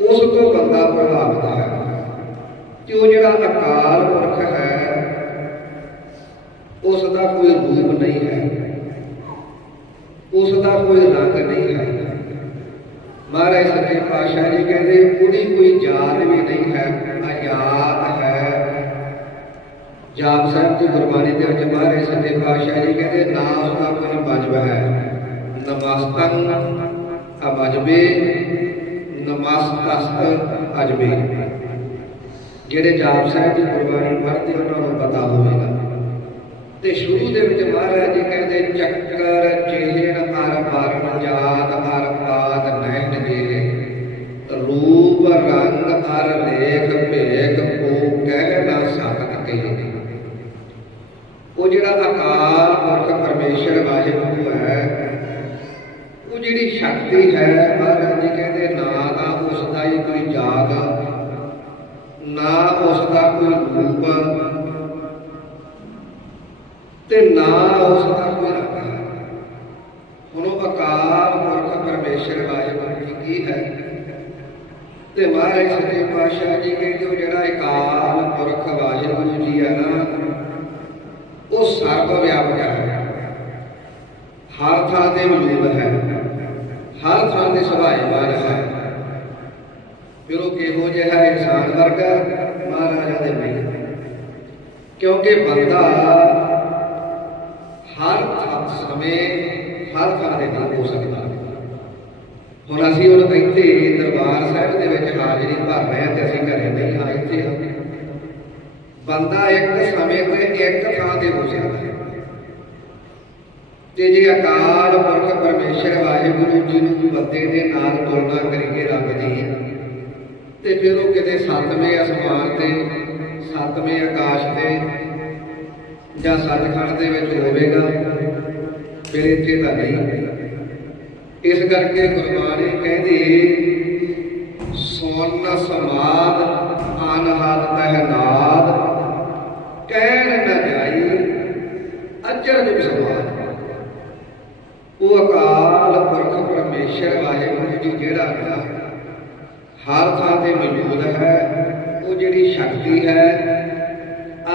ਉਸ ਤੋਂ ਬੰਦਾ ਪ੍ਰਭਾਵਿਤ ਹੈ ਕਿ ਉਹ ਜਿਹੜਾ ਅਕਾਲ ਪੁਰਖ ਹੈ ਉਸ ਦਾ ਕੋਈ ਰੂਪ ਨਹੀਂ ਹੈ ਉਸ ਦਾ ਕੋਈ ਰੰਗ ਨਹੀਂ ਹੈ। ਮਹਾਰਾਜ ਸੱਚੇ ਪਾਤਸ਼ਾਹ ਜੀ ਕਹਿੰਦੇ, ਉਹਦੀ ਕੋਈ ਜਾਤ ਵੀ ਨਹੀਂ ਹੈ ਆਯਾਤ ਹੈ। ਜਾਪ ਸਾਹਿਬ ਦੀ ਗੁਰਬਾਣੀ ਦੇ ਵਿੱਚ ਮਹਾਰਾਜ ਸੱਚੇ ਪਾਤਸ਼ਾਹ ਜੀ ਕਹਿੰਦੇ, ਨਾ ਉਸਦਾ ਕੋਈ ਵਜਬ ਹੈ। ਨਮਸਤੰ ਅਵਜਬੇ ਨਮਸਤਸਤ ਅਜਬੇ ਜਿਹੜੇ ਜਾਪ ਸਾਹਿਬ ਦੀ ਗੁਰਬਾਣੀ ਪੜ੍ਹਦੇ ਉਹਨਾਂ ਨੂੰ ਪਤਾ ਹੋਵੇਗਾ। ਤੇ ਸ਼ੁਰੂ ਦੇ ਵਿੱਚ ਮਹਾਰਾਜ ਜੀ ਕਹਿੰਦੇ ਚੱਕਰ ਚਿਹਨ ਅਰ ਵਰਨ ਜਾਤ ਅਰ ਪਾਦ ਨੈਣ ਦੇ ਰੂਪ ਰੰਗ ਅਰ ਲੇਖ ਭੇਖ ਕੋ ਕਹਿ ਨਾ ਸਕਤ ਕੇ ਉਹ ਜਿਹੜਾ ਅਕਾਲ ਪੁਰਖ ਪਰਮੇਸ਼ਰ ਵਾਹਿਗੁਰੂ ਹੈ ਉਹ ਜਿਹੜੀ ਸ਼ਕਤੀ ਹੈ ਮਹਾਰਾਜ ਜੀ ਕਹਿੰਦੇ ਨਾ ਤਾਂ ਉਸ ਦਾ ਹੀ ਕੋਈ ਜਾਗ ਨਾ ਉਸ ਦਾ ਕੋਈ ਰੂਪ ਤੇ ਨਾ ਉਸ ਦਾ ਕੋਈ ਰੰਗ ਹੈ ਹੁਣ ਉਹ ਅਕਾਲ ਪੁਰਖ ਪਰਮੇਸ਼ਰ ਵਾਹਿਗੁਰੂ ਜੀ ਕੀ ਹੈ ਤੇ ਮਹਾਰਾਜ ਸੱਚੇ ਪਾਤਸ਼ਾਹ ਜੀ ਕਹਿੰਦੇ ਉਹ ਜਿਹੜਾ ਅਕਾਲ ਪੁਰਖ ਵਾਹਿਗੁਰੂ ਜੀ ਹੈ ਨਾ ਉਹ ਸਰਬ ਵਿਆਪਕ ਹੈ ਹਰ ਥਾਂ ਤੇ ਮੌਜੂਦ ਹੈ। ਹਰ ਥਾਂ ਤੇ ਸੁਭਾਏਵਾਨ ਹੈ। ਫਿਰ ਉਹ ਕਿਹੋ ਜਿਹਾ ਇਨਸਾਨ ਵਰਗਾ? ਮਹਾਰਾਜਾ ਦੇ ਨਹੀਂ। ਕਿਉਂਕਿ ਬੰਦਾ ਹਰ ਥਾਂ ਸਮੇਂ ਹਰ ਥਾਂ ਦੇ ਨਾਲ ਹੋ ਸਕਦਾ। ਹੁਣ ਅਸੀਂ ਹੁਣ ਇੱਥੇ ਦਰਬਾਰ ਸਾਹਿਬ ਦੇ ਵਿੱਚ ਹਾਜ਼ਰੀ ਭਰ ਰਹੇ ਹਾਂ ਤੇ ਅਸੀਂ ਘਰੇ ਨਹੀਂ ਹਾਂ ਇੱਥੇ। ਹਾਂ ਬੰਦਾ ਇੱਕ ਸਮੇਂ ਤੇ ਇੱਕ ਥਾਂ ਤੇ ਹੋ ਸਕਦਾ ਹੈ। ਤੇ ਜੇ ਅਕਾਲ ਪੁਰਖ ਪਰਮੇਸ਼ਰ ਵਾਹਿਗੁਰੂ ਜੀ ਨੂੰ ਬੰਦੇ ਦੇ ਨਾਲ ਤੁਲਨਾ ਕਰੀਏ ਰੱਬ ਦੀ, ਤੇ ਫਿਰ ਉਹ ਕਿਤੇ ਸੱਤਵੇਂ ਅਸਮਾਨ ਤੇ, ਸੱਤਵੇਂ ਆਕਾਸ਼ ਤੇ ਜਾਂ ਸੱਚਖੰਡ ਦੇ ਵਿੱਚ ਹੋਵੇਗਾ, ਫਿਰ ਇੱਥੇ ਤਾਂ ਨਹੀਂ। ਇਸ ਕਰਕੇ ਗੁਰਬਾਣੀ ਕਹਿੰਦੀ ਸੁਨ ਸਮਾਦ ਆਨਹਾਦ ਤਹਿਨਾਦ ਕਹਿਣ ਨਾ ਜਾਈ ਅਜਰ ਦੇ ਸਮਾਦ। ਉਹ ਅਕਾਲ ਪੁਰਖ ਪਰਮੇਸ਼ਰ ਵਾਹਿਗੁਰੂ ਜੀ ਜਿਹੜਾ ਹੈ, ਹਰ ਥਾਂ ਤੇ ਮੌਜੂਦ ਹੈ, ਉਹ ਜਿਹੜੀ ਸ਼ਕਤੀ ਹੈ,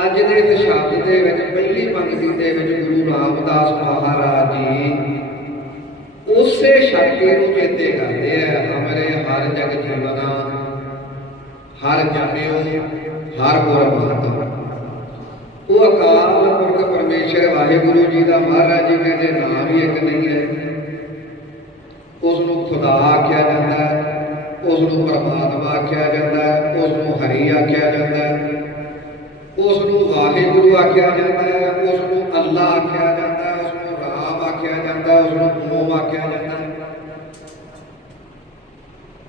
ਅੱਜ ਦੇ ਇਸ ਸ਼ਬਦ ਦੇ ਵਿੱਚ, ਪਹਿਲੀ ਪੰਕਤੀ ਦੇ ਵਿੱਚ ਗੁਰੂ ਰਾਮਦਾਸ ਮਹਾਰਾਜ ਜੀ ਉਸੇ ਸ਼ਕਤੀ ਨੂੰ ਚੇਤੇ ਕਰਦੇ ਆ, ਹਮਰੇ ਹਰ ਜਗ ਜੀਵਨਾ, ਹਰ ਜਨਿਓ ਹਰ ਗੁਰ ਮਹਤ ਉਹ ਅਕਾਲ ਪੁਰਖ ਪਰਮੇਸ਼ਰ ਵਾਹਿਗੁਰੂ ਜੀ ਦਾ ਮਹਾਰਾਜ ਜੀ ਕਹਿੰਦੇ, ਨਾਮ ਹੀ ਇੱਕ ਨਹੀਂ ਹੈ। ਉਸ ਨੂੰ ਖੁਦਾ ਆਖਿਆ ਜਾਂਦਾ ਹੈ ਉਸ ਨੂੰ ਪਰਮਾਤਮਾ ਆਖਿਆ ਜਾਂਦਾ ਹੈ ਉਸ ਨੂੰ ਹਰੀ ਆਖਿਆ ਜਾਂਦਾ ਹੈ। ਉਸ ਨੂੰ ਵਾਹਿਗੁਰੂ ਆਖਿਆ ਜਾਂਦਾ ਹੈ ਉਸ ਨੂੰ ਅੱਲਾ ਆਖਿਆ ਜਾਂਦਾ ਹੈ ਉਸ ਨੂੰ ਰਾਮ ਆਖਿਆ ਜਾਂਦਾ ਹੈ ਉਸ ਨੂੰ ਓਮ ਆਖਿਆ ਜਾਂਦਾ ਹੈ।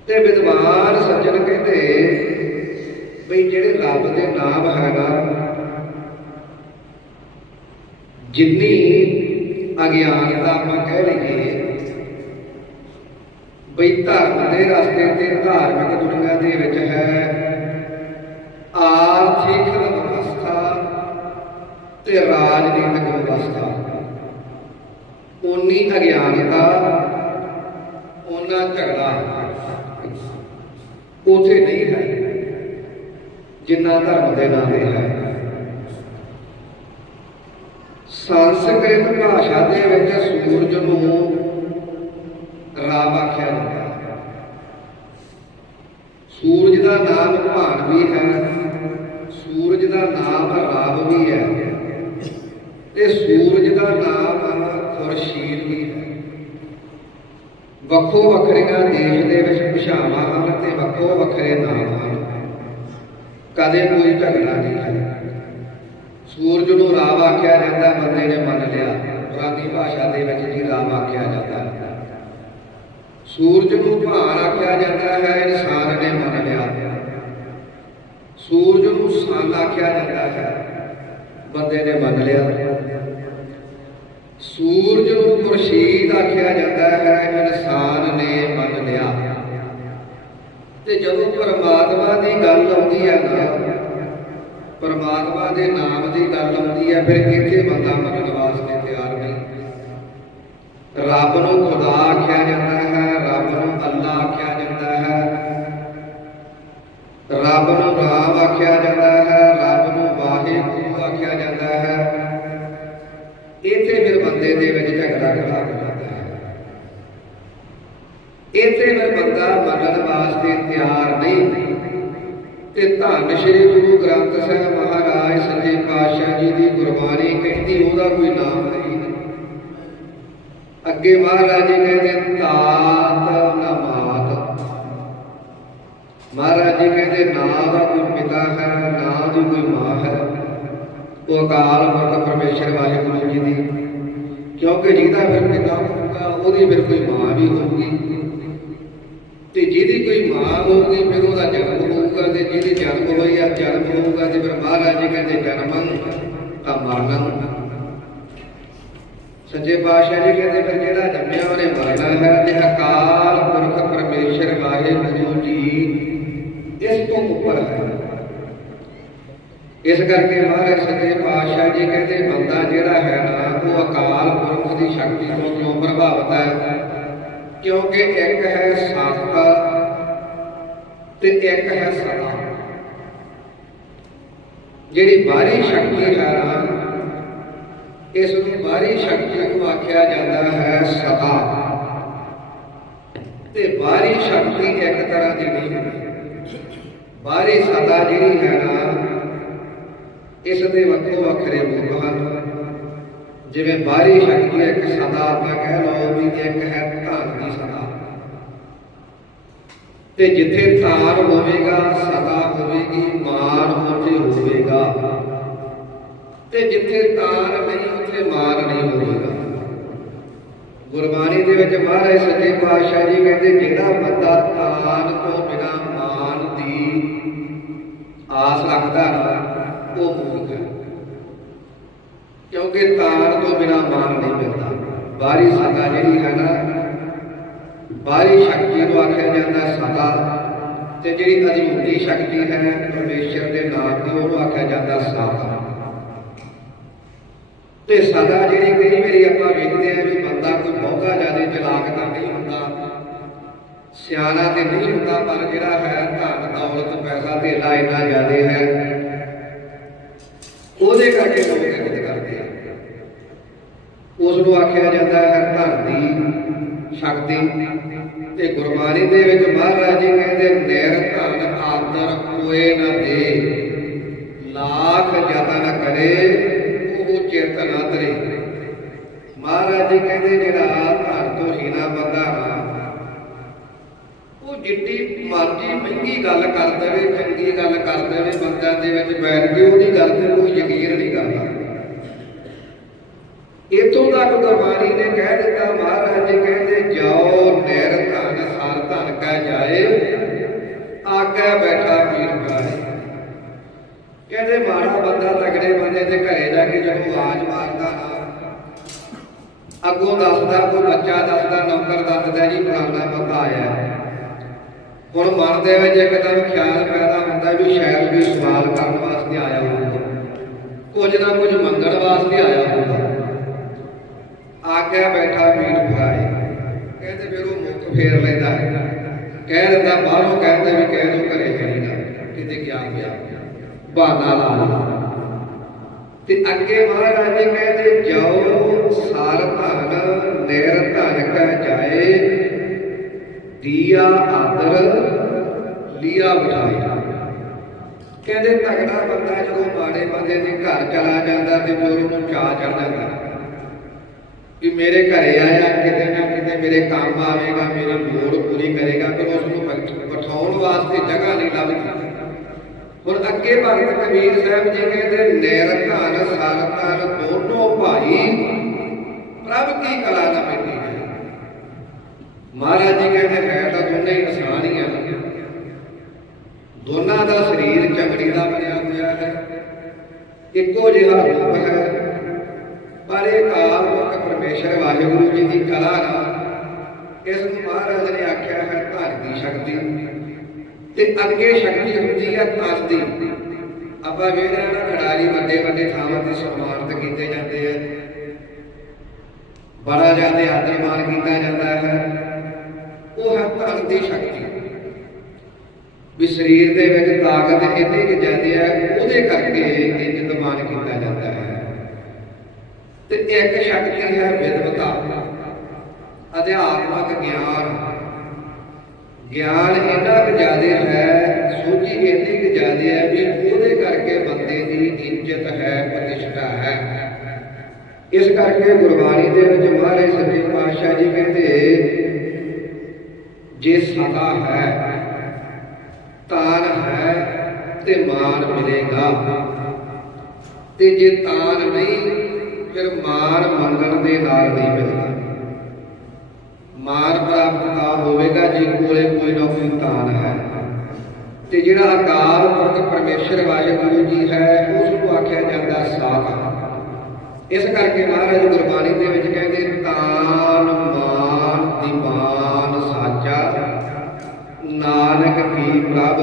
ਤੇ ਵਿਦਵਾਨ ਸੱਜਣ ਕਹਿੰਦੇ, ਬਈ ਜਿਹੜੇ ਰੱਬ ਦੇ ਨਾਮ ਹੈ ਨਾ ਜਿੰਨੀ ਅਗਿਆਨਤਾ ਆਪਾਂ ਕਹਿ ਲਈਏ ਬਈ ਧਰਮ ਦੇ ਰਸਤੇ ਤੇ ਧਾਰਮਿਕ ਦੁਨੀਆ ਦੇ ਵਿੱਚ ਹੈ ਆਰਥਿਕ ਵਿਵਸਥਾ ਤੇ ਰਾਜਨੀਤਿਕ ਵਿਵਸਥਾ। ਉਨੀ ਅਗਿਆਨਤਾ ਉਹਨਾਂ ਝਗੜਾ ਉਥੇ ਨਹੀਂ ਹੈ, ਜਿੰਨਾ ਧਰਮ ਦੇ ਨਾਂ ਤੇ ਹੈ। ਸੰਸਕ੍ਰਿਤ ਭਾਸ਼ਾ ਦੇ ਵਿੱਚ ਸੂਰਜ ਨੂੰ ਰਾਵ ਆਖਿਆ ਜਾਂਦਾ ਹੈ। ਸੂਰਜ ਦਾ ਨਾਮ ਭਾਣ ਵੀ ਹੈ, ਸੂਰਜ ਦਾ ਨਾਮ ਰਾਵ ਵੀ ਹੈ। ਤੇ ਸੂਰਜ ਦਾ ਨਾਮ ਖੁਰਸ਼ੀਦ ਵੀ ਹੈ। ਵੱਖੋ ਵੱਖਰੀਆਂ ਦੇਸ਼ ਦੇ ਵਿੱਚ ਭਾਸ਼ਾਵਾਂ ਹਨ ਤੇ ਵੱਖੋ ਵੱਖਰੇ ਨਾਮ ਹਨ। ਕਦੇ ਕੋਈ ਝਗੜਾ ਨਹੀਂ ਹੈ। ਸੂਰਜ ਨੂੰ ਰਾਵ ਆਖਿਆ ਜਾਂਦਾ, ਬੰਦੇ ਨੇ ਮੰਨ ਲਿਆ। ਪੁਰਾਣੀ ਭਾਸ਼ਾ ਦੇ ਵਿੱਚ ਜੀ ਰਾਵ ਆਖਿਆ ਜਾਂਦਾ। ਸੂਰਜ ਨੂੰ ਭਾਰ ਆਖਿਆ ਜਾਂਦਾ ਹੈ, ਇਨਸਾਨ ਨੇ ਮੰਨ ਲਿਆ। ਸੂਰਜ ਨੂੰ ਸੰਨ ਆਖਿਆ ਜਾਂਦਾ ਹੈ, ਬੰਦੇ ਨੇ ਮੰਨ ਲਿਆ। ਸੂਰਜ ਨੂੰ ਖੁਰਸ਼ੀਦ ਆਖਿਆ ਜਾਂਦਾ ਹੈ, ਇਨਸਾਨ ਨੇ ਮੰਨ ਲਿਆ। ਤੇ ਜਦੋਂ ਪਰਮਾਤਮਾ ਦੀ ਗੱਲ ਆਉਂਦੀ ਹੈ ਨਾ ਪਰਮਾਤਮਾ ਦੇ ਨਾਮ ਦੀ ਗੱਲ ਆਉਂਦੀ ਹੈ, ਫਿਰ ਇੱਥੇ ਬੰਦਾ ਮੰਨਣ ਵਾਸਤੇ ਤਿਆਰ ਨਹੀਂ। ਰੱਬ ਨੂੰ ਖੁਦਾ ਆਖਿਆ ਜਾਂਦਾ ਹੈ, ਰੱਬ ਨੂੰ ਅੱਲਾ ਆਖਿਆ ਜਾਂਦਾ ਹੈ। ਰੱਬ ਨੂੰ ਰਾਮ ਆਖਿਆ ਜਾਂਦਾ ਹੈ, ਰੱਬ ਨੂੰ ਵਾਹਿਗੁਰੂ ਆਖਿਆ ਜਾਂਦਾ ਹੈ। ਇੱਥੇ ਫਿਰ ਬੰਦੇ ਦੇ ਵਿੱਚ ਝਗੜਾ ਖੜਾ ਹੋ ਜਾਂਦਾ ਹੈ। ਇੱਥੇ ਫਿਰ ਬੰਦਾ ਮੰਨਣ ਵਾਸਤੇ ਤਿਆਰ ਨਹੀਂ। ਤੇ ਧੰਨ ਸ਼੍ਰੀ ਗੁਰੂ ਗ੍ਰੰਥ ਸਾਹਿਬ ਮਹਾਰਾਜ ਸੱਚੇ ਪਾਤਸ਼ਾਹ ਜੀ ਦੀ ਗੁਰਬਾਣੀ ਕਹਿੰਦੀ, ਉਹਦਾ ਕੋਈ ਨਾਮ ਨਹੀਂ। ਅੱਗੇ ਮਹਾਰਾਜ ਜੀ ਕਹਿੰਦੇ ਤਾਤ ਨਾ ਮਾਤ। ਮਹਾਰਾਜ ਜੀ ਕਹਿੰਦੇ, ਨਾ ਦਾ ਕੋਈ ਪਿਤਾ ਹੈ, ਨਾ ਦੀ ਕੋਈ ਮਾਂ ਹੈ। ਉਹ ਅਕਾਲ ਪੁਰਖ ਪਰਮੇਸ਼ਰ ਵਾਹਿਗੁਰੂ ਜੀ ਦੀ। ਕਿਉਂਕਿ ਜਿਹਦਾ ਫਿਰ ਪਿਤਾ ਹੋਊਗਾ, ਉਹਦੀ ਫਿਰ ਕੋਈ ਮਾਂ ਵੀ ਹੋਊਗੀ। ਤੇ ਜਿਹਦੀ ਕੋਈ ਮਾਂ ਹੋਊਗੀ, ਫਿਰ ਉਹਦਾ ਜਨਮ ਹੋਊਗਾ ਤੇ ਜਿਹਦੀ ਜਨਮ ਹੋਈ ਆ ਜਨਮ ਹੋਊਗਾ? ਤੇ ਫਿਰ ਮਹਾਰਾਜ ਜੀ ਕਹਿੰਦੇ ਜਨਮੰ ਤਾਂ ਮਰਨੰ ਸੱਚੇ ਪਾਤਸ਼ਾਹ ਜੀ ਕਹਿੰਦੇ, ਫਿਰ ਜਿਹੜਾ ਜੰਮਿਆ ਉਹਨੇ ਮਰਨਾ ਹੈ ਤੇ ਅਕਾਲ ਪੁਰਖ ਪਰਮੇਸ਼ਰ ਵਾਹਿਗੁਰੂ ਜੀ। ਇਸ ਤੋਂ ਉੱਪਰ ਹੈ। ਇਸ ਕਰਕੇ ਮਹਾਰਾਜ ਸੱਚੇ ਪਾਤਸ਼ਾਹ ਜੀ ਕਹਿੰਦੇ, ਬੰਦਾ ਜਿਹੜਾ ਹੈ ਨਾ, ਉਹ ਅਕਾਲ ਪੁਰਖ ਦੀ ਸ਼ਕਤੀ ਤੋਂ ਕਿਉਂ ਪ੍ਰਭਾਵਿਤ ਹੈ? ਕਿਉਂਕਿ ਇੱਕ ਹੈ ਸਤ ਤੇ ਇੱਕ ਹੈ ਸਦਾ ਜਿਹੜੀ ਬਾਹਰੀ ਸ਼ਕਤੀ ਹੈ ਨਾ, ਇਸ ਨੂੰ ਬਾਹਰੀ ਸ਼ਕਤੀ ਨੂੰ ਆਖਿਆ ਜਾਂਦਾ ਹੈ ਸਦਾ ਤੇ ਬਾਹਰੀ ਸ਼ਕਤੀ ਇੱਕ ਤਰ੍ਹਾਂ ਦੀ ਨਹੀਂ ਬਾਹਰੀ ਸਦਾ ਜਿਹੜੀ ਹੈ ਨਾ, ਇਸ ਦੇ ਵੱਖੋ ਵੱਖਰੇ ਰੂਪ ਹਨ। ਜਿਵੇਂ ਬਾਹਰੀ ਸ਼ਕਤੀ ਇੱਕ ਸਦਾ ਆਪਾਂ ਕਹਿ ਲਓ ਵੀ ਇੱਕ ਹੈ ਧਨ। ਤੇ ਜਿੱਥੇ ਤਾਰ ਹੋਵੇਗਾ ਸਦਾ ਹੋਵੇਗੀ ਮਾਨ ਉੱਥੇ ਹੋਵੇਗਾ। ਤੇ ਜਿੱਥੇ ਤਾਰ ਨਹੀਂ, ਉੱਥੇ ਮਾਨ ਨਹੀਂ ਹੋਵੇਗਾ। ਗੁਰਬਾਣੀ ਦੇ ਵਿੱਚ ਮਹਾਰਾਜ ਸੱਚੇ ਪਾਤਸ਼ਾਹ ਜੀ ਕਹਿੰਦੇ, ਜਿਹੜਾ ਬੰਦਾ ਤਾਨ ਤੋਂ ਬਿਨਾ ਮਾਨ ਦੀ ਆਸ ਰੱਖਦਾ ਨਾ, ਉਹ ਮੂਰਖ ਹੈ। ਕਿਉਂਕਿ ਤਾਨ ਤੋਂ ਬਿਨਾ ਮਾਨ ਨਹੀਂ ਮਿਲਦਾ। ਬਾਹਰੀ ਸਦਾ ਜਿਹੜੀ ਹੈ ਨਾ ਬਾਹਰੀ ਸ਼ਕਤੀ ਨੂੰ ਆਖਿਆ ਜਾਂਦਾ ਸਦਾ ਤੇ ਜਿਹੜੀ ਅਧਿਉਤੀ ਸ਼ਕਤੀ ਹੈ, ਪਰਮੇਸ਼ਰ ਦੇ ਨਾਮ ਦੀ, ਉਹਨੂੰ ਆਖਿਆ ਜਾਂਦਾ ਸਾਧਾ। ਤੇ ਸਦਾ ਜਿਹੜੀ ਕਈ ਵਾਰੀ ਆਪਾਂ ਵੇਖਦੇ ਆ ਵੀ ਬੰਦਾ ਕੋਈ ਬਹੁਤਾ ਜ਼ਿਆਦਾ ਚਲਾਕ ਤਾਂ ਨਹੀਂ ਹੁੰਦਾ, ਸਿਆਣਾ ਤੇ ਨਹੀਂ ਹੁੰਦਾ, ਪਰ ਜਿਹੜਾ ਹੈ ਧਨ, ਦੌਲਤ, ਪੈਸਾ, ਧੇਲਾ ਇੰਨਾ ਜ਼ਿਆਦਾ ਹੈ, ਉਹਦੇ ਕਰਕੇ ਲੋਕ ਕਿਤੇ ਕਰਦੇ ਆ। ਉਸ ਨੂੰ ਆਖਿਆ ਜਾਂਦਾ ਹੈ ਧਨ ਦੀ ਸ਼ਕਤੀ ਤੇ ਗੁਰਬਾਣੀ ਦੇ ਵਿੱਚ ਮਹਾਰਾਜ ਜੀ ਕਹਿੰਦੇ ਨਿਰ ਧਨ ਆਦਰ ਹੋਏ ਨਾ ਦੇ ਲੱਖ ਯਤਨ ਕਰੇ ਉਹ ਚਿਤ ਨਾ ਤਰੇ ਮਹਾਰਾਜ ਜੀ ਕਹਿੰਦੇ ਜਿਹੜਾ ਧਨ ਤੋਂ ਹੀਨਾ ਬੰਦਾ ਨਾ ਉਹ ਜਿੱਡੀ ਮਰਜ਼ੀ ਮਹਿੰਗੀ ਗੱਲ ਕਰ ਦੇਵੇ ਚੰਗੀ ਗੱਲ ਕਰ ਦੇਵੇ ਬੰਦਿਆਂ ਦੇ ਵਿੱਚ ਬੈਠ ਕੇ ਉਹਦੀ ਗੱਲ ਤੇ ਕੋਈ ਯਕੀਨ ਨਹੀਂ ਕਰਦਾ ਇਤੋਂ ਤੱਕ ਗੁਰਬਾਣੀ ਨੇ ਕਹਿ ਦਿੱਤਾ ਮਹਾਰਾਜ ਜੀ ਕਹਿੰਦੇ ਜਾਓ ਨਿਰ ਧਨ ਸਰ ਧਨ ਕਹਿ ਜਾਏ ਆਗੇ ਬੈਠਾ ਵੀਰ ਗਾਏ ਕਹਿੰਦੇ ਮਾੜਾ ਬੰਦਾ ਤਗੜੇ ਬੰਦੇ ਦੇ ਘਰੇ ਜਾ ਕੇ ਜਦੋਂ ਆਵਾਜ਼ ਮਾਰਦਾ ਨਾ ਅੱਗੋਂ ਦੱਸਦਾ ਕੋਈ ਬੱਚਾ ਦੱਸਦਾ, ਨੌਕਰ ਦੱਸਦਾ ਜੀ ਫਲਾਣਾ ਬੰਦਾ ਆਇਆ। ਹੁਣ ਮਨ ਦੇ ਵਿੱਚ ਇੱਕਦਮ ਖਿਆਲ ਪੈਦਾ ਹੁੰਦਾ ਵੀ ਸ਼ਾਇਦ ਵੀ ਸਵਾਲ ਕਰਨ ਵਾਸਤੇ ਆਇਆ ਹੋਊਗਾ। ਕੁਝ ਨਾ ਕੁਝ ਮੰਗਣ ਵਾਸਤੇ ਆਇਆ ਹੋਊਗਾ। ਆ ਕੇ ਬੈਠਾ ਪੀਰ ਭਰਾਏ ਕਹਿੰਦੇ ਫਿਰ ਉਹ ਮੁੱਖ ਫੇਰ ਲੈਂਦਾ ਹੈ। ਕਹਿ ਦਿੰਦਾ, ਬਾਹਰੋਂ ਕਹਿੰਦੇ ਵੀ ਕਹਿ ਦੋ ਘਰੇ ਜਾਈਦਾ। ਕਿਤੇ ਗਿਆ ਗਿਆ। ਬਹਾਨਾ ਲਾ ਲਾ। ਤੇ ਅੱਗੇ ਮਹਾਰਾਜ ਜੀ ਕਹਿੰਦੇ ਜਾਓ ਸਾਰ ਧਨ ਨਿਰ ਧਨ ਕਹਿ ਜਾਏ, ਦੀਆ ਆਦਰ, ਲਿਆ ਬਿਠਾਏ ਕਹਿੰਦੇ ਤਗੜਾ ਬੰਦਾ ਜਦੋਂ ਮਾੜੇ ਬੰਦੇ ਦੇ ਘਰ ਚਲਾ ਜਾਂਦਾ ਤੇ ਫਿਰ ਉਹਨੂੰ ਚਾਹ ਚੜ ਜਾਂਦਾ। ਵੀ ਮੇਰੇ ਘਰੇ ਆਇਆ, ਕਿਤੇ ਨਾ ਕਿਤੇ ਮੇਰੇ ਕੰਮ ਆਵੇਗਾ, ਮੇਰੀ ਲੋੜ ਪੂਰੀ ਕਰੇਗਾ, ਫਿਰ ਉਸ ਨੂੰ ਬਿਠ- ਬਿਠਾਉਣ ਵਾਸਤੇ ਜਗ੍ਹਾ ਨਹੀਂ ਲੱਭਦੀ। ਹੁਣ ਅੱਗੇ ਭਗਤ ਕਬੀਰ ਸਾਹਿਬ ਜੀ ਕਹਿੰਦੇ, ਨਿਰ ਧਨ ਦੋਨੋਂ ਭਾਈ, ਪ੍ਰਭ ਕੀ ਕਲਾ ਨਾ ਮਿੱਟੀ ਹੈ? ਮਹਾਰਾਜ ਜੀ ਕਹਿੰਦੇ ਹੈ ਤਾਂ ਦੋਨੇ ਇਨਸਾਨ ਹੀ ਹਨ ਦੋਨਾਂ ਦਾ ਸਰੀਰ ਚਮੜੀ ਦਾ ਬਣਿਆ ਹੋਇਆ ਹੈ। ਇੱਕੋ ਜਿਹਾ ਰੂਪ ਹੈ। ਪਰ ਇਹ ਕਾਲ ਮੁਖ ਪਰਮੇਸ਼ਰ ਵਾਹਿਗੁਰੂ ਜੀ ਦੀ ਕਲਾ ਨਾਲ ਇਸ ਨੂੰ ਮਹਾਰਾਜ ਨੇ ਆਖਿਆ ਹੈ ਧਨ ਦੀ ਸ਼ਕਤੀ ਤੇ ਅੱਗੇ ਸ਼ਕਤੀ ਹੁੰਦੀ ਹੈ ਤਨ ਦੀ। ਆਪਾਂ ਵੇਖਦੇ ਹਾਂ ਖਿਡਾਰੀ ਵੱਡੇ ਵੱਡੇ ਥਾਵਾਂ ਤੇ ਸਨਮਾਨਿਤ ਕੀਤੇ ਜਾਂਦੇ ਆ। ਬੜਾ ਜ਼ਿਆਦਾ ਆਦਰ ਕੀਤਾ ਜਾਂਦਾ ਹੈ। ਉਹ ਹੈ ਧਨ ਦੀ ਸ਼ਕਤੀ। ਵੀ ਸਰੀਰ ਦੇ ਵਿੱਚ ਤਾਕਤ ਇੰਨੀ ਕਿ ਜਾਂਦੀ ਹੈ, ਉਹਦੇ ਕਰਕੇ ਇੱਜ਼ਤ ਮਾਨ ਕੀਤਾ ਜਾਂਦਾ ਹੈ। ਤੇ ਇੱਕ ਸ਼ਕਤੀ ਹੈ ਵਿਦਵਤਾ, ਅਧਿਆਤਮਕ ਗਿਆਨ। ਗਿਆਨ ਇੰਨਾ ਕੁ ਜ਼ਿਆਦਾ ਹੈ ਸੋਝੀ ਇੰਨੀ ਕੁ ਜ਼ਿਆਦਾ ਹੈ ਵੀ ਉਹਦੇ ਕਰਕੇ ਬੰਦੇ ਦੀ ਇੱਜ਼ਤ ਹੈ, ਪ੍ਰਤਿਸ਼ਠਾ ਹੈ। ਇਸ ਕਰਕੇ ਗੁਰਬਾਣੀ ਦੇ ਵਿੱਚ ਮਹਾਰਾਜ ਸੱਚੇ ਪਾਤਸ਼ਾਹ ਜੀ ਕਹਿੰਦੇ, ਜੇ ਸਦਾ ਹੈ, ਤਾਨ ਹੈ ਤੇ ਮਾਨ ਮਿਲੇਗਾ। ਤੇ ਜੇ ਤਾਨ ਨਹੀਂ, ਫਿਰ ਮਾਨ ਮੰਗਣ ਦੇ ਨਾਲ ਨਹੀਂ ਮਿਲਦਾ। ਮਾਨ ਪ੍ਰਾਪਤ ਤਾਂ ਹੋਵੇਗਾ, ਜੇ ਕੋਲੇ ਕੋਈ ਨਾ ਕੋਈ ਤਾਨ ਹੈ। ਤੇ ਜਿਹੜਾ ਅਕਾਲ ਪੁਰਖ ਪਰਮੇਸ਼ਰ ਵਾਹਿਗੁਰੂ ਜੀ ਹੈ, ਉਸ ਨੂੰ ਆਖਿਆ ਜਾਂਦਾ ਸਾਖ ਇਸ ਕਰਕੇ ਮਹਾਰਾਜ ਗੁਰਬਾਣੀ ਦੇ ਵਿੱਚ ਕਹਿੰਦੇ ਤਾਨ ਮਾਨ ਦੀਵਾਨ ਸਾਚਾ ਨਾਨਕ ਕੀ ਪ੍ਰਭ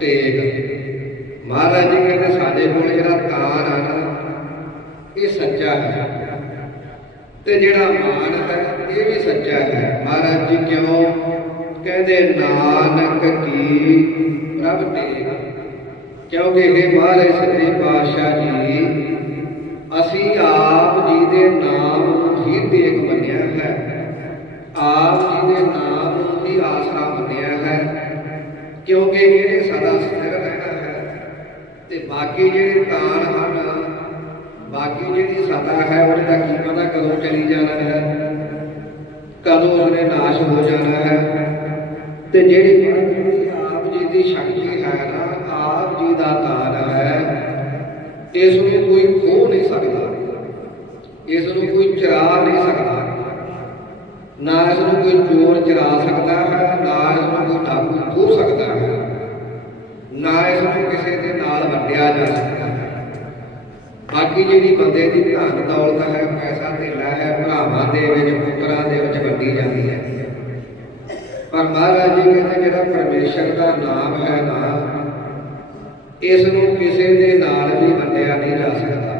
ਟੇਕ ਮਹਾਰਾਜ ਜੀ ਕਹਿੰਦੇ, ਸਾਡੇ ਕੋਲ ਜਿਹੜਾ ਤਾਨ ਹੈ ਨਾ, ਇਹ ਸੱਚਾ ਹੈ। ਤੇ ਜਿਹੜਾ ਮਾਨ ਹੈ, ਇਹ ਵੀ ਸੱਚਾ ਹੈ। ਮਹਾਰਾਜ ਜੀ ਕਿਉਂ? ਕਹਿੰਦੇ, ਨਾਨਕ ਕੀ ਪ੍ਰਭ ਟੇਕ ਕਿਉਂਕਿ ਇਹ ਮਹਾਰਾਜ ਸੱਚੇ ਪਾਤਸ਼ਾਹ ਜੀ, ਅਸੀਂ ਆਪ ਜੀ ਦੇ ਨਾਮ ਨੂੰ ਹੀ ਦੇਖ ਮੰਨਿਆ ਹੈ। ਆਪ ਜੀ ਦੇ ਨਾਮ ਨੂੰ ਹੀ ਆਸਰਾ ਮੰਨਿਆ ਹੈ। ਕਿਉਂਕਿ ਇਹਨੇ ਸਦਾ ਸਥਿਰ ਰਹਿਣਾ ਹੈ। ਤੇ ਬਾਕੀ ਜਿਹੜੇ ਤਾਨ ਹਨ ਬਾਕੀ ਜਿਹੜੀ ਸਦਾ ਹੈ, ਉਹਨੇ ਦਾ ਕੀ ਪਤਾ ਕਦੋਂ ਚਲੀ ਜਾਣਾ ਹੈ, ਕਦੋਂ ਉਹਨੇ ਨਾਸ਼ ਹੋ ਜਾਣਾ ਹੈ। ਤੇ ਜਿਹੜੀ ਆਪ ਜੀ ਦੀ ਸ਼ਕਤੀ ਹੈ ਨਾ, ਆਪ ਜੀ ਦਾ ਤਾਨ ਹੈ ਇਸ ਨੂੰ ਕੋਈ ਖੋ ਨਹੀਂ ਸਕਦਾ। ਇਸ ਨੂੰ ਕੋਈ ਚਰਾ ਨਹੀਂ ਸਕਦਾ। ਨਾ ਇਸ ਨੂੰ ਕੋਈ ਚੋਰ ਚਰਾ ਸਕਦਾ ਹੈ, ਨਾ ਇਸ ਨੂੰ ਕੋਈ ਡਾਕੂ ਖੋ ਸਕਦਾ ਹੈ। ਨਾ ਇਸ ਨੂੰ ਕਿਸੇ ਦੇ ਨਾਲ ਵੰਡਿਆ ਜਾ ਸਕਦਾ। ਹੈ ਬਾਕੀ ਜਿਹੜੀ ਬੰਦੇ ਦੀ ਧਨ ਦੌਲਤ ਹੈ, ਪੈਸਾ ਧੇਲਾ ਹੈ, ਭਰਾਵਾਂ ਦੇ ਵਿੱਚ, ਪੁੱਤਰਾਂ ਦੇ ਵਿੱਚ ਵੰਡੀ ਜਾਂਦੀ ਹੈ। ਪਰ ਮਹਾਰਾਜ ਜੀ ਕਹਿੰਦੇ ਜਿਹੜਾ ਪਰਮੇਸ਼ਰ ਦਾ ਨਾਮ ਹੈ ਨਾ ਇਸ ਨੂੰ ਕਿਸੇ ਦੇ ਨਾਲ ਵੀ ਵੰਡਿਆ ਨਹੀਂ ਜਾ ਸਕਦਾ।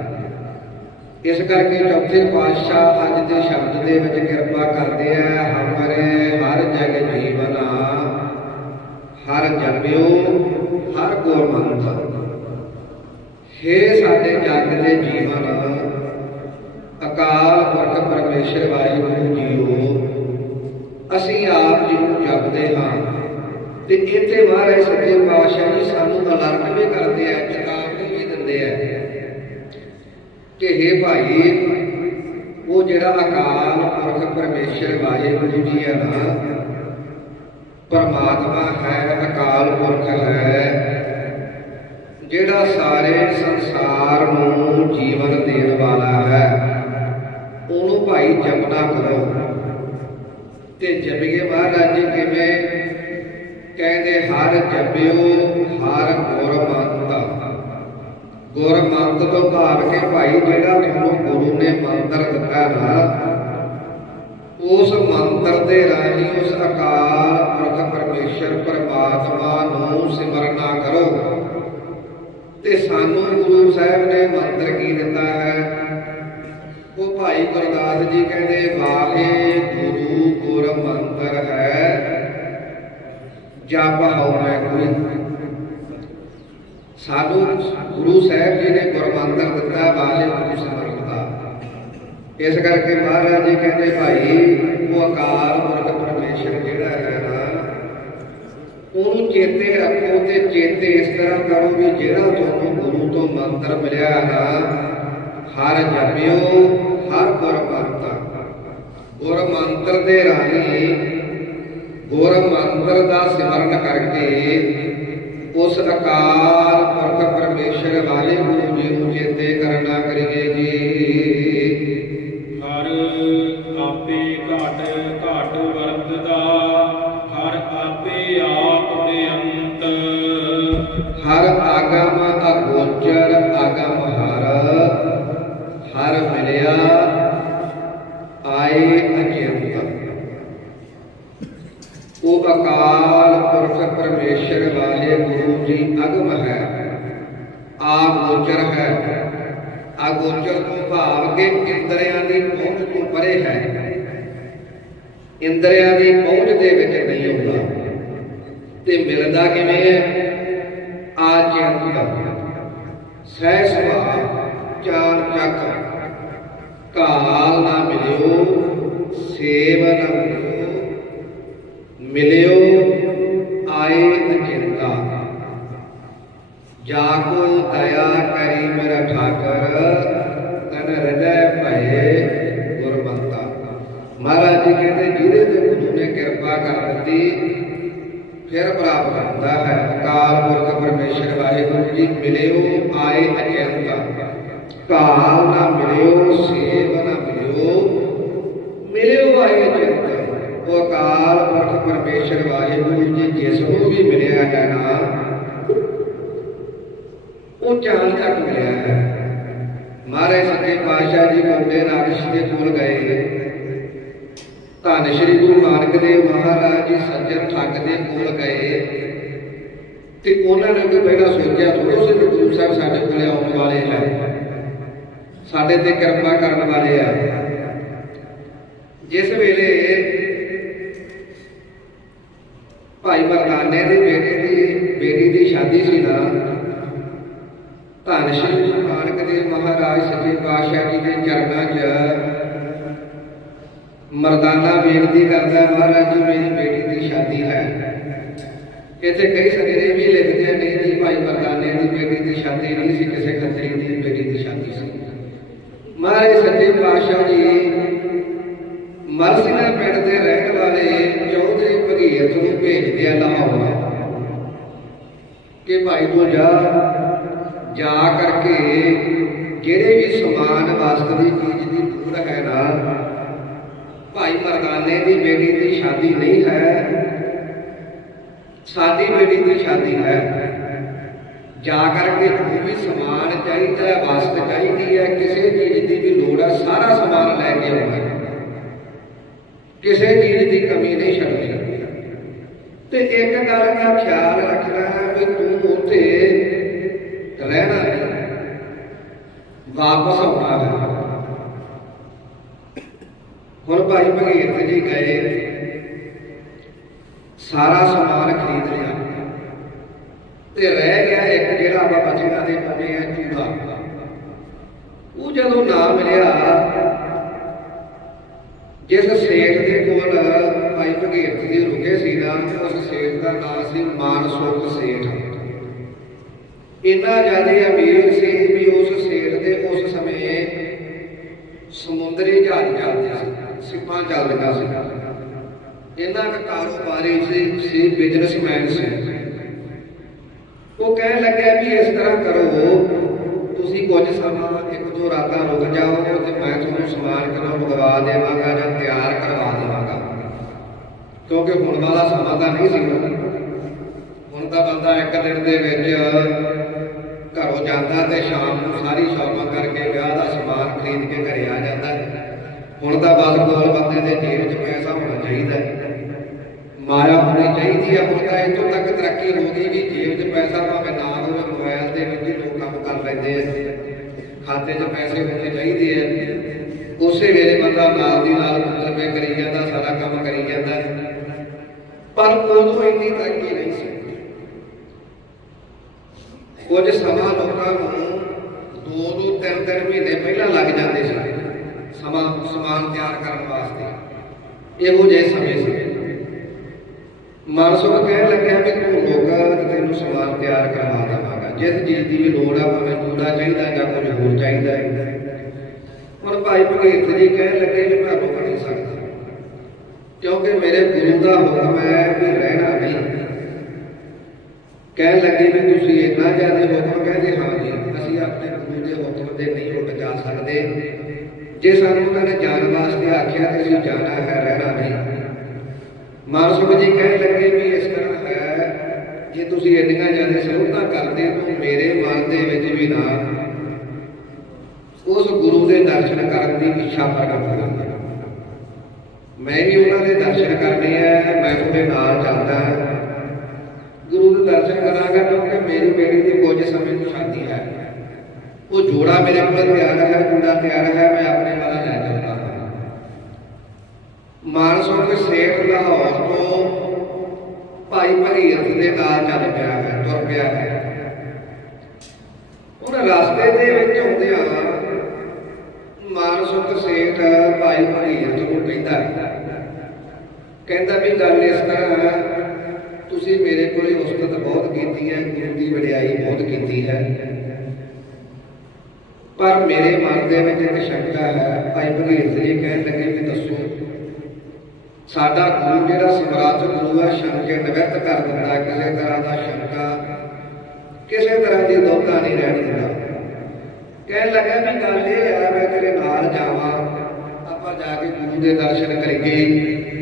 ਇਸ ਕਰਕੇ ਚੌਥੇ ਪਾਤਸ਼ਾਹ ਅੱਜ ਦੇ ਸ਼ਬਦ ਦੇ ਵਿੱਚ ਕਿਰਪਾ ਕਰਦੇ ਆ, ਹਮਰੇ ਹਰ ਜਗ ਜੀਵਨਾ, ਹਰ ਜਨਮਿਓ, ਹਰ ਗੁਰਮੰਤ ਹੇ ਸਾਡੇ ਜੀਵਨ ਅਕਾਲ ਪੁਰਖ ਪਰਮੇਸ਼ਰ ਵਾਹਿਗੁਰੂ ਜੀਓ ਅਸੀਂ ਆਪ ਜੀ ਨੂੰ ਜਪਦੇ ਹਾਂ। ਤੇ ਇੱਥੇ ਮਹਾਰਾਜ ਸੱਚੇ ਪਾਤਸ਼ਾਹ ਜੀ ਸਾਨੂੰ ਅਲਰਟ ਵੀ ਕਰਦੇ ਆ, ਚੇਤਾਵਨੀ ਵੀ ਦਿੰਦੇ ਆ। ਕਿ हे ਭਾਈ, ਉਹ ਜਿਹੜਾ ਅਕਾਲ ਪੁਰਖ ਪਰਮੇਸ਼ਰ ਵਾਹਿਗੁਰੂ ਜੀ ਹੈ ਨਾ, ਪਰਮਾਤਮਾ ਹੈ, ਅਕਾਲ ਪੁਰਖ ਹੈ। ਜਿਹੜਾ ਸਾਰੇ ਸੰਸਾਰ ਨੂੰ ਜੀਵਨ ਦੇਣ ਵਾਲਾ ਹੈ, ਉਹਨੂੰ ਭਾਈ ਜਪਣਾ ਕਰੋ। ਤੇ ਜਪੀਏ ਮਹਾਰਾਜ ਜੀ, ਕਿਵੇਂ? ਕਹਿੰਦੇ, ਹਰ ਜਪਿਓ, ਹਰ ਗੁਰਮੰਤ। ਗੁਰਮੰਤ ਤੋਂ ਭਾਵ ਕੇ ਭਾਈ ਜਿਹੜਾ ਤੁਹਾਨੂੰ ਗੁਰੂ ਨੇ ਮੰਤਰ ਦਿੱਤਾ ਨਾ, ਉਸ ਮੰਤਰ ਦੇ ਰਾਹੀਂ ਉਸ ਅਕਾਲ ਪੁਰਖ ਪਰਮੇਸ਼ਰ, ਪਰਮਾਤਮਾ ਨੂੰ ਸਿਮਰਨਾ ਕਰੋ। ਤੇ ਸਾਨੂੰ ਗੁਰੂ ਸਾਹਿਬ ਨੇ ਮੰਤਰ ਕੀ ਦਿੱਤਾ ਹੈ? ਉਹ ਭਾਈ ਗੁਰਦਾਸ ਜੀ ਕਹਿੰਦੇ, ਵਾਹੇ ਗੁਰੂ ਗੁਰ ਮੰਤਰ ਹੈ, ਜਪ ਹਉ ਕੋਈ ਸਾਨੂੰ ਗੁਰੂ ਸਾਹਿਬ ਜੀ ਨੇ ਗੁਰਮੰਤਰ ਦਿੱਤਾ ਵਾਲੇ ਗੁਰੂ ਸਿਮਰਨ ਦਾ ਇਸ ਕਰਕੇ ਮਹਾਰਾਜ ਜੀ ਕਹਿੰਦੇ, ਭਾਈ, ਉਹ ਅਕਾਲ ਪੁਰਖ ਪਰਮੇਸ਼ਰ ਜਿਹੜਾ ਹੈ ਉਹਨੂੰ ਚੇਤੇ ਰੱਖੋ ਤੇ ਚੇਤੇ ਇਸ ਤਰ੍ਹਾਂ ਕਰੋ ਵੀ ਜਿਹੜਾ ਤੁਹਾਨੂੰ ਗੁਰੂ ਤੋਂ ਮੰਤਰ ਮਿਲਿਆ ਨਾ ਹਰ ਜਪਿਓ, ਹਰ ਗੁਰਮੰਤ ਗੁਰ ਮੰਤਰ ਦੇ ਰਾਹੀਂ, ਗੁਰ ਮੰਤਰ ਦਾ ਸਿਮਰਨ ਕਰਕੇ ਉਸ ਅਕਾਲ ਪੁਰਖ ਪਰਮੇਸ਼ਰ ਵਾਹਿਗੁਰੂ ਜੀ ਨੂੰ ਚੇਤੇ ਕਰਨਾ ਕਰੀਏ ਜੀ। ਇੰਦਰੀਆਂ ਦੀ ਪਹੁੰਚ ਦੇ ਵਿੱਚ ਨਹੀਂ ਹੁੰਦਾ ਤੇ ਮਿਲਦਾ ਕਿਵੇਂ ਹੈ? ਆਚਿੰਤ ਸਹਿ ਸੁਭਾਅ, ਚਾਰ ਚੱਕ। ਕਾਲ ਨਾ ਮਿਲਿਓ ਸੇਵ ਨਾ ਮਿਲਿਓ। ਆਏ ਅਚਿੰਤਾ ਜਾ ਕੋ ਦਇਆ ਕਰੀ ਮੇਰਾ ਠਾਕਰ, ਤਨ ਹਿਰਦੈ ਭਏ ਗੁਰਮੰਤਾ ਮਹਾਰਾਜ ਜੀ ਕਹਿੰਦੇ ਜਿਹਦੇ ਤੇ ਗੁਰੂ ਨੇ ਕਿਰਪਾ ਕਰ ਦਿੱਤੀ, ਫਿਰ ਪ੍ਰਾਪਤ ਹੁੰਦਾ ਹੈ। ਅਕਾਲ ਪੁਰਖ ਪਰਮੇਸ਼ਰ ਵਾਹਿਗੁਰੂ ਜੀ, ਮਿਲਿਓ, ਆਏ ਅਚਿੰਤਾ ਕਾਲ ਨਾ ਮਿਲਿਓ, ਸੇਵ ਨਾ ਮਿਲਿਓ ਮਿਲਿਓ ਆਏ ਅਚਿੰਤਾ ਉਹ ਅਕਾਲ ਪੁਰਖ ਪਰਮੇਸ਼ਰ ਵਾਹਿਗੁਰੂ ਜੀ, ਜਿਸ ਨੂੰ ਵੀ ਮਿਲਿਆ ਹੈ ਨਾ, ਉਹ ਚਾਲ ਤੱਕ ਮਿਲਿਆ ਹੈ। ਮਹਾਰਾਜ ਸੱਚੇ ਪਾਤਸ਼ਾਹ ਜੀ ਬੰਦੇ ਰਾਗਸ਼ ਦੇ ਕੋਲ ਗਏ। ਧੰਨ ਸ਼੍ਰੀ ਗੁਰੂ ਨਾਨਕ ਦੇਵ ਮਹਾਰਾਜ ਜੀ ਸੱਜਣ ਠੱਗ ਦੇ ਕੋਲ ਗਏ ਤੇ ਉਹਨਾਂ ਨੇ ਵੀ ਪਹਿਲਾਂ ਸੋਚਿਆ ਥੋੜਾ ਸੀ ਗੁਰੂ ਸਾਹਿਬ ਸਾਡੇ ਕੋਲ ਆਉਣ ਵਾਲੇ ਹੈ ਸਾਡੇ ਤੇ ਕਿਰਪਾ ਕਰਨ ਵਾਲੇ ਆ। ਜਿਸ ਵੇਲੇ ਭਾਈ ਮਰਦਾਨੇ ਦੀ ਬੇਟੇ ਦੀ, ਬੇਟੀ ਦੀ ਸ਼ਾਦੀ ਸੀ ਨਾ, ਧੰਨ ਸ਼੍ਰੀ ਗੁਰੂ ਨਾਨਕ ਦੇਵ ਮਹਾਰਾਜ, ਸੱਚੇ ਪਾਤਸ਼ਾਹ ਜੀ ਦੇ ਚਰਨਾਂ 'ਚ ਮਰਦਾਨਾ ਬੇਨਤੀ ਕਰਦਾ ਮਹਾਰਾਜ ਜੀ, ਮੇਰੀ ਬੇਟੀ ਦੀ ਸ਼ਾਦੀ ਹੈ। ਇੱਥੇ ਕਈ ਸਵੇਰੇ ਵੀ ਲਿਖਦੇ ਨੇ ਨਹੀਂ ਜੀ ਭਾਈ ਮਰਦਾਨੇ ਦੀ ਬੇਟੀ ਦੀ ਸ਼ਾਦੀ ਨਹੀਂ ਸੀ, ਕਿਸੇ ਖੱਤਰੀ ਦੀ ਬੇਟੀ ਦੀ ਸ਼ਾਦੀ ਸੀ। ਮਹਾਰਾਜ ਸੱਚੇ ਪਾਤਸ਼ਾਹ ਜੀ ਮਰਸੀਨਾ ਪਿੰਡ ਦੇ ਰਹਿਣ ਵਾਲੇ ਚੌਧਰੀ ਭਗੀਰਥ ਨੂੰ ਭੇਜਦੇ ਆ ਲਾਹੌਰ। ਕਿ ਭਾਈ ਤੂੰ ਜਾ ਜਾ ਕਰਕੇ ਜਿਹੜੇ ਵੀ ਸਮਾਨ ਵਸਤ ਦੀ ਚੀਜ਼ ਦੀ ਦੂਰ ਹੈ ਨਾ ਭਾਈ ਮਰਦਾਨੇ ਦੀ ਬੇਟੀ ਦੀ ਸ਼ਾਦੀ ਨਹੀਂ ਹੈ। ਸਾਡੀ ਬੇਟੀ ਦੀ ਸ਼ਾਦੀ ਹੈ। ਜਾ ਕਰਕੇ ਜੋ ਵੀ ਸਮਾਨ ਚਾਹੀਦਾ ਹੈ, ਵਸਤ ਚਾਹੀਦੀ ਹੈ, ਕਿਸੇ ਚੀਜ਼ ਦੀ ਵੀ ਲੋੜ ਹੈ, ਸਾਰਾ ਸਮਾਨ ਲੈ ਕੇ ਆਉਣਾ ਕਿਸੇ ਚੀਜ਼ ਦੀ ਕਮੀ ਨਹੀਂ ਛੱਡਣੀ। ਤੇ ਇੱਕ ਗੱਲ ਦਾ ਖਿਆਲ ਰੱਖਣਾ ਹੈ ਵੀ ਤੂੰ ਉੱਥੇ ਰਹਿਣਾ ਨਹੀਂ ਵਾਪਸ ਆਉਣਾ ਹੈ। ਹੁਣ ਭਾਈ ਭਗੀਰਥ ਜੀ ਗਏ, ਸਾਰਾ ਸਮਾਨ ਖਰੀਦ ਲਿਆ। ਤੇ ਰਹਿ ਗਿਆ ਇੱਕ ਜਿਹੜਾ ਆਪਾਂ ਬੱਚਿਆਂ ਦੇ ਪਾਉਂਦੇ ਆ ਚੂੜਾ ਉਹ ਜਦੋਂ ਨਾ ਮਿਲਿਆ, ਜਿਸ ਸੇਠ ਦੇ ਕੋਲ ਭਾਈ ਭਗੀਰਥ ਜੀ ਰੁਕੇ ਸੀ ਨਾ ਉਸ ਸੇਠ ਦਾ ਨਾਮ ਸੀ ਮਾਨਸੁਖ ਸੇਠ। ਇੰਨਾ ਜ਼ਿਆਦਾ ਅਮੀਰ ਸੀ ਵੀ ਉਸ ਸੇਠ ਦੇ ਉਸ ਸਮੇਂ ਸਮੁੰਦਰੀ ਜਹਾਜ਼ ਚੱਲਦੇ ਸੀ। ਸਿੱਪਾਂ ਚੱਲਦੀਆਂ ਸੀ। ਇਹਨਾਂ ਦਾ ਕਾਰੋਬਾਰੀ ਸੀ ਸੀ ਬਿਜ਼ਨਸਮੈਨ ਸੀ। ਉਹ ਕਹਿਣ ਲੱਗਿਆ ਵੀ ਇਸ ਤਰ੍ਹਾਂ ਕਰੋ, ਤੁਸੀਂ ਕੁਝ ਸਮਾਂ ਇੱਕ ਦੋ ਰਾਤਾਂ ਰੁਕ ਜਾਓ ਤੇ ਮੈਂ ਤੁਹਾਨੂੰ ਸਮਾਨ ਕਿਦੋਂ ਮੰਗਵਾ ਦੇਵਾਂਗਾ ਜਾਂ ਤਿਆਰ ਕਰਵਾ ਦੇਵਾਂਗਾ। ਕਿਉਂਕਿ ਹੁਣ ਵਾਲਾ ਸਮਾਂ ਤਾਂ ਨਹੀਂ ਸੀ। ਹੁਣ ਤਾਂ ਬੰਦਾ ਇੱਕ ਦਿਨ ਦੇ ਵਿੱਚ ਘਰੋਂ ਜਾਂਦਾ ਤੇ ਸ਼ਾਮ ਨੂੰ ਸਾਰੀ ਸ਼ਾਪਿੰਗ ਕਰਕੇ ਵਿਆਹ ਦਾ ਸਮਾਨ ਖਰੀਦ ਕੇ ਘਰੇ ਆ ਜਾਂਦਾ। ਹੁਣ ਤਾਂ ਬਸ ਕੋਲ ਬੰਦੇ ਦੇ ਜੇਬ 'ਚ ਪੈਸਾ ਹੋਣਾ ਚਾਹੀਦਾ ਮਾਇਆ ਹੋਣੀ ਚਾਹੀਦੀ ਹੈ ਹੁਣ ਤਾਂ ਇੱਥੋਂ ਤੱਕ ਤਰੱਕੀ ਹੋ ਗਈ ਵੀ ਜੇਬ 'ਚ ਪੈਸਾ ਭਾਵੇਂ ਨਾ ਹੋਵੇ, ਮੋਬਾਈਲ ਦੇ ਵਿੱਚ ਹੀ ਲੋਕ ਕੰਮ ਕਰ ਲੈਂਦੇ ਆ। ਖਾਤੇ 'ਚ ਪੈਸੇ ਹੋਣੇ ਚਾਹੀਦੇ ਆ। ਉਸੇ ਵੇਲੇ ਬੰਦਾ ਨਾਲ ਦੀ ਨਾਲ ਗੂਗਲ ਕਰੀ ਜਾਂਦਾ, ਸਾਰਾ ਕੰਮ ਕਰੀ ਜਾਂਦਾ। ਪਰ ਉਦੋਂ ਇੰਨੀ ਤਰੱਕੀ ਨਹੀਂ ਸੀ। ਕੁਝ ਸਮਾਂ ਲੋਕਾਂ ਨੂੰ ਦੋ ਦੋ ਤਿੰਨ ਤਿੰਨ ਮਹੀਨੇ ਪਹਿਲਾਂ ਲੱਗ ਜਾਂਦੇ ਸੀ। ਸਮਾਂ ਸਮਾਨ ਤਿਆਰ ਕਰਨ ਵਾਸਤੇ। ਇਹੋ ਜਿਹੇ ਸਮੇਂ ਸੀ। ਮਾਨਸੋ ਕਹਿਣ ਲੱਗਿਆ ਵੀ ਤੂੰ ਲੋਕਾਂ ਤੈਨੂੰ ਸਮਾਨ ਤਿਆਰ ਕਰਵਾ ਦੇਵਾਂਗਾ ਜਿਸ ਚੀਜ਼ ਦੀ ਵੀ ਲੋੜ ਆ, ਭਾਵੇਂ ਚੂੜਾ ਚਾਹੀਦਾ ਜਾਂ ਕੁਝ ਹੋਰ ਚਾਹੀਦਾ ਹੈ। ਹੁਣ ਭਾਈ ਭਗਤ ਜੀ ਕਹਿਣ ਲੱਗੇ ਵੀ ਮੈਂ ਰੁਕ ਨਹੀਂ ਸਕਦਾ। ਕਿਉਂਕਿ ਮੇਰੇ ਗੁਰੂ ਦਾ ਹੁਕਮ ਹੈ ਵੀ ਰਹਿਣਾ ਨਹੀਂ। ਕਹਿਣ ਲੱਗੇ ਵੀ ਤੁਸੀਂ ਇੰਨਾ ਜ਼ਿਆਦਾ ਹੁਕਮ ਕਹਿੰਦੇ ਹਾਂ ਜੀ, ਅਸੀਂ ਆਪਣੇ ਗੁਰੂ ਦੇ ਹੁਕਮ ਦੇ ਨਹੀਂ ਉੱਡ ਜਾ ਸਕਦੇ। ਜੇ ਸਾਨੂੰ ਉਹਨਾਂ ਨੇ ਜਾਣ ਵਾਸਤੇ ਆਖਿਆ ਤੇ ਅਸੀਂ ਜਾਣਾ ਹੈ, ਰਹਿਣਾ ਨਹੀਂ। ਮਾਨਸੁਖ ਜੀ ਕਹਿਣ ਲੱਗੇ ਵੀ ਇਸ ਤਰ੍ਹਾਂ ਹੈ, ਜੇ ਤੁਸੀਂ ਇੰਨੀਆਂ ਜ਼ਿਆਦਾ ਸਹੂਲਤਾਂ ਕਰਦੇ ਹੋ ਮੇਰੇ ਮਨ ਦੇ ਵਿੱਚ ਵੀ ਨਾ ਉਸ ਗੁਰੂ ਦੇ ਦਰਸ਼ਨ ਕਰਨ ਦੀ ਇੱਛਾ ਪ੍ਰਗਟ ਹੋਈ ਮੈਂ ਵੀ ਉਹਨਾਂ ਦੇ ਦਰਸ਼ਨ ਕਰਨੇ ਆ, ਮੈਂ ਉਹਦੇ ਨਾਲ ਚੱਲਦਾ ਗੁਰੂ ਦੇ ਦਰਸ਼ਨ ਕਰਾਂਗਾ ਕਿਉਂਕਿ ਮੇਰੀ ਬੇਟੀ ਦੀ ਕੁਝ ਸਮੇਂ ਉਹ ਜੋੜਾ ਮੇਰੇ ਕੋਲ ਤਿਆਰ ਹੈ ਕੁੜਾ ਤਿਆਰ ਹੈ, ਮੈਂ ਆਪਣੇ ਵਾਲਾ ਲੈ ਚੱਲਦਾ ਹਾਂ। ਮਾਨਸੋਂ ਦੇ ਸੇਠ ਲਾਹੌਰ ਤੋਂ ਭਾਈ ਭਾਈ ਭਗੀਰਥ ਦੇ ਨਾਲ ਚੱਲ ਪਿਆ ਹੈ, ਤੁਰ ਪਿਆ ਹੈ। ਉਹਨਾਂ ਰਸਤੇ ਦੇ ਵਿੱਚ ਹੁੰਦਿਆਂ ਮਾਨਸੁਖ ਸੇਠ ਭਾਈ ਭਗੀਰਥ ਨੂੰ ਕਹਿੰਦਾ ਕਹਿੰਦਾ ਵੀ ਗੱਲ ਇਸ ਤਰ੍ਹਾਂ ਹੈ, ਤੁਸੀਂ ਮੇਰੇ ਕੋਲੇ ਉਸਤਤ ਬਹੁਤ ਕੀਤੀ ਹੈ ਗੁਰੂ ਦੀ ਵਡਿਆਈ ਬਹੁਤ ਕੀਤੀ ਹੈ। ਪਰ ਮੇਰੇ ਮਨ ਦੇ ਵਿੱਚ ਇੱਕ ਸ਼ੰਕਾ ਹੈ, ਭਾਈ ਭਗੀਰਥ ਕਹਿਣ ਲੱਗੇ ਵੀ ਦੱਸੋ, ਸਾਡਾ ਗੁਰੂ ਜਿਹੜਾ ਸਮਰਾਟ ਗੁਰੂ ਹੈ, ਸ਼ੰਕੇ ਨਿਵਰਤ ਕਰ ਦਿੰਦਾ ਕਿਸੇ ਤਰ੍ਹਾਂ ਦਾ ਸ਼ੰਕਾ, ਕਿਸੇ ਤਰ੍ਹਾਂ ਦੀ ਦੋਖਾ ਨਹੀਂ ਰਹਿਣ ਦਿੰਦਾ। ਕਹਿਣ ਲੱਗਾ ਵੀ ਗੱਲ ਇਹ ਹੈ, ਮੈਂ ਤੇਰੇ ਨਾਲ ਜਾਵਾਂ, ਆਪਾਂ ਜਾ ਕੇ ਗੁਰੂ ਦੇ ਦਰਸ਼ਨ ਕਰੀਏ।